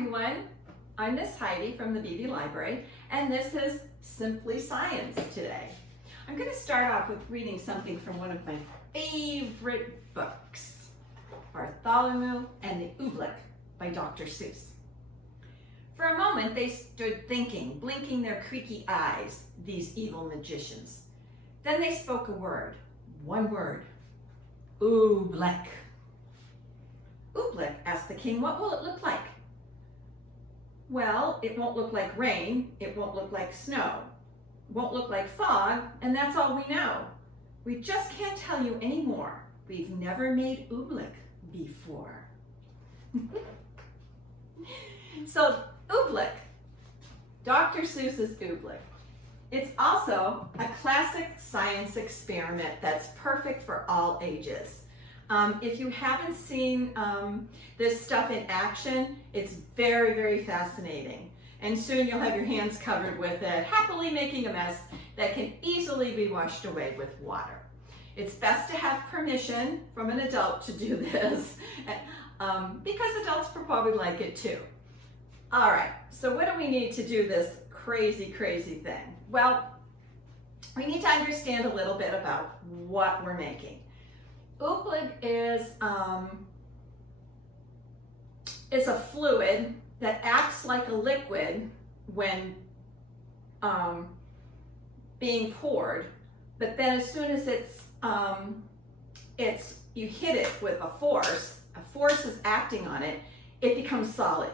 everyone, I'm Miss Heidi from the BB Library, and this is Simply Science today. I'm going to start off with reading something from one of my favorite books, Bartholomew and the Oobleck by Dr. Seuss. For a moment they stood thinking, blinking their creaky eyes, these evil magicians. Then they spoke a word, one word, Oobleck. Oobleck asked the king, what will it look like? Well, it won't look like rain, it won't look like snow, it won't look like fog, and that's all we know. We just can't tell you any more. We've never made Oobleck before. So, Oobleck, Dr. Seuss's Oobleck. It's also a classic science experiment that's perfect for all ages. If you haven't seen this stuff in action, it's very, very fascinating. And soon you'll have your hands covered with it, happily making a mess that can easily be washed away with water. It's best to have permission from an adult to do this, because adults will probably like it too. All right, so what do we need to do this crazy, crazy thing? Well, we need to understand a little bit about what we're making. Oobleck is a fluid that acts like a liquid when being poured, but then as soon as you hit it with a force is acting on it, it becomes solid.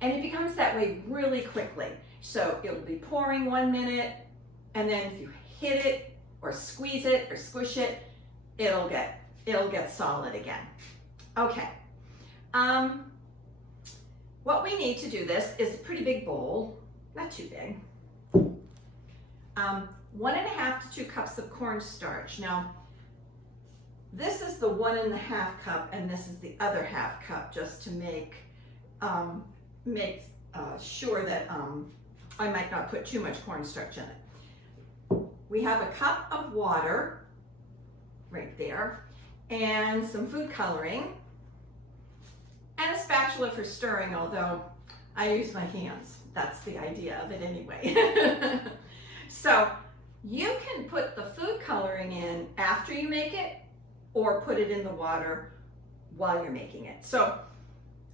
And it becomes that way really quickly. So it'll be pouring 1 minute, and then if you hit it or squeeze it or squish it, it'll get solid again. Okay. What we need to do this is a pretty big bowl, not too big. 1.5 to 2 cups of cornstarch. Now, this is the 1.5 cup, and this is the other half cup, just to make sure that I might not put too much cornstarch in it. We have a cup of water right there, and some food coloring, and a spatula for stirring, although I use my hands. That's the idea of it anyway. So you can put the food coloring in after you make it, or put it in the water while you're making it. So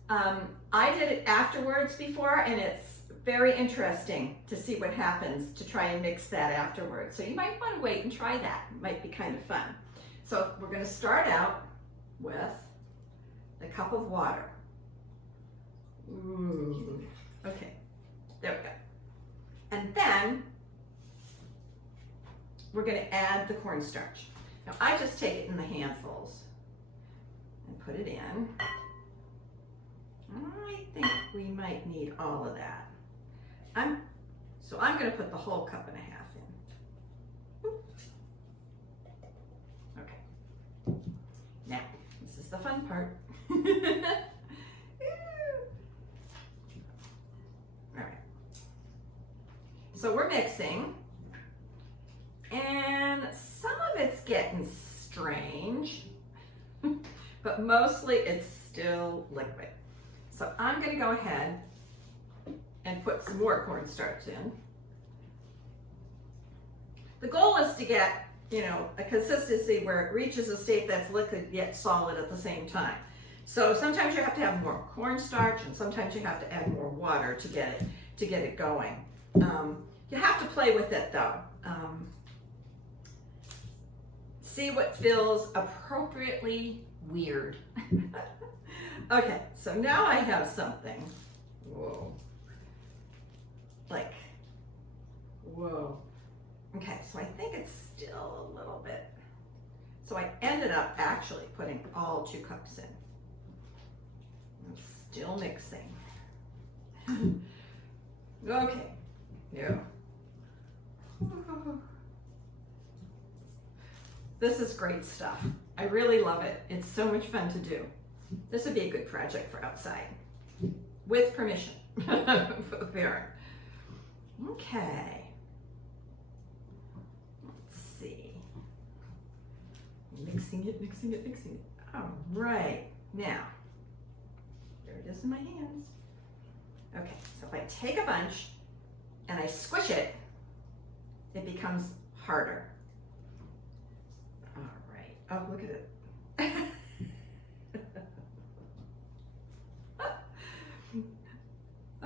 I did it afterwards before, and it's very interesting to see what happens to try and mix that afterwards. So you might want to wait and try that. It might be kind of fun. So we're going to start out with the cup of water. Ooh. Okay, there we go. And then we're going to add the cornstarch. Now I just take it in the handfuls and put it in. I think we might need all of that. So I'm going to put the whole 1.5 cups in. Okay. Now, this is the fun part. All right. So we're mixing, and some of it's getting strange, but mostly it's still liquid. So I'm going to go ahead and put some more cornstarch in. The goal is to get, a consistency where it reaches a state that's liquid yet solid at the same time. So sometimes you have to have more cornstarch, and sometimes you have to add more water to get it going. You have to play with it though. See what feels appropriately weird. Okay, so now I have something. Whoa. Whoa. Okay, so I think it's still a little bit. So I ended up actually putting all 2 cups in. I'm still mixing. Okay, yeah. This is great stuff. I really love it. It's so much fun to do. This would be a good project for outside, with permission for the parent. Okay. Let's see. Mixing it. All right. Now, there it is in my hands. Okay, so if I take a bunch and I squish it, it becomes harder. All right. Oh, look at it.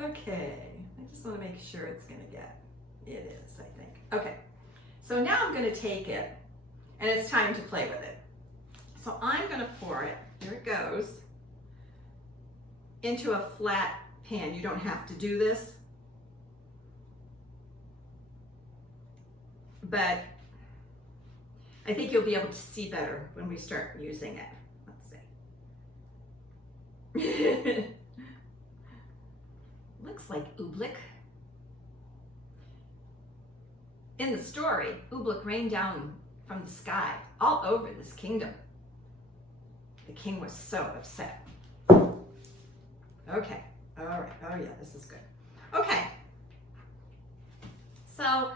Okay, I just want to make sure it's going to get, it is, I think. Okay, so now I'm going to take it, and it's time to play with it. So I'm going to pour it, here it goes, into a flat pan. You don't have to do this, but I think you'll be able to see better when we start using it. Let's see. Looks like Oobleck. In the story, Oobleck rained down from the sky all over this kingdom. The king was so upset. Okay, all right, oh yeah, this is good. Okay, so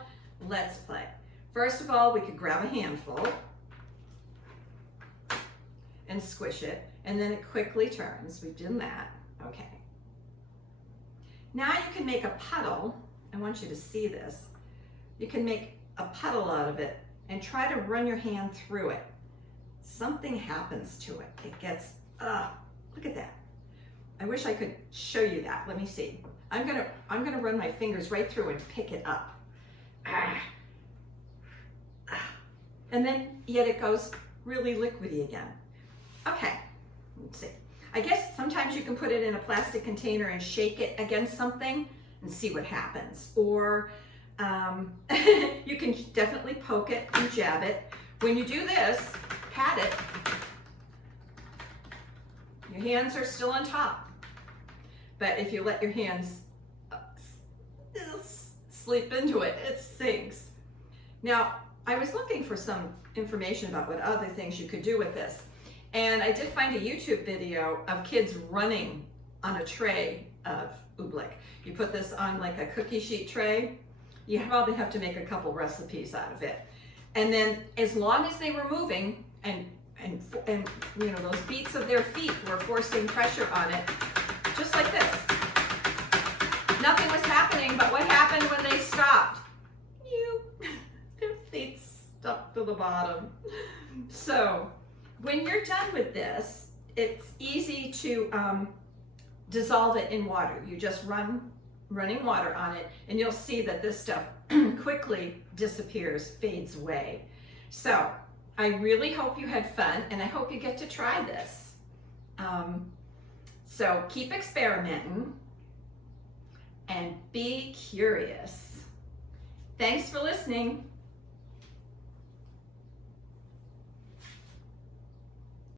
let's play. First of all, we could grab a handful and squish it, and then it quickly turns. We've done that, okay. Now you can make a puddle. I want you to see this. You can make a puddle out of it and try to run your hand through it. Something happens to it. It gets, look at that. I wish I could show you that. Let me see. I'm gonna run my fingers right through and pick it up. And then yet it goes really liquidy again. Okay, let's see. I guess sometimes you can put it in a plastic container and shake it against something and see what happens. Or you can definitely poke it and jab it. When you do this, pat it. Your hands are still on top. But if you let your hands sleep into it, it sinks. Now, I was looking for some information about what other things you could do with this. And I did find a YouTube video of kids running on a tray of Oobleck. You put this on like a cookie sheet tray. You probably have to make a couple recipes out of it. And then as long as they were moving and you know, those beats of their feet were forcing pressure on it, just like this. Nothing was happening, but what happened when they stopped? Their feet stuck to the bottom. So, when you're done with this, it's easy to dissolve it in water. You just run running water on it, and you'll see that this stuff quickly disappears, fades away. So I really hope you had fun, and I hope you get to try this. So keep experimenting and be curious. Thanks for listening.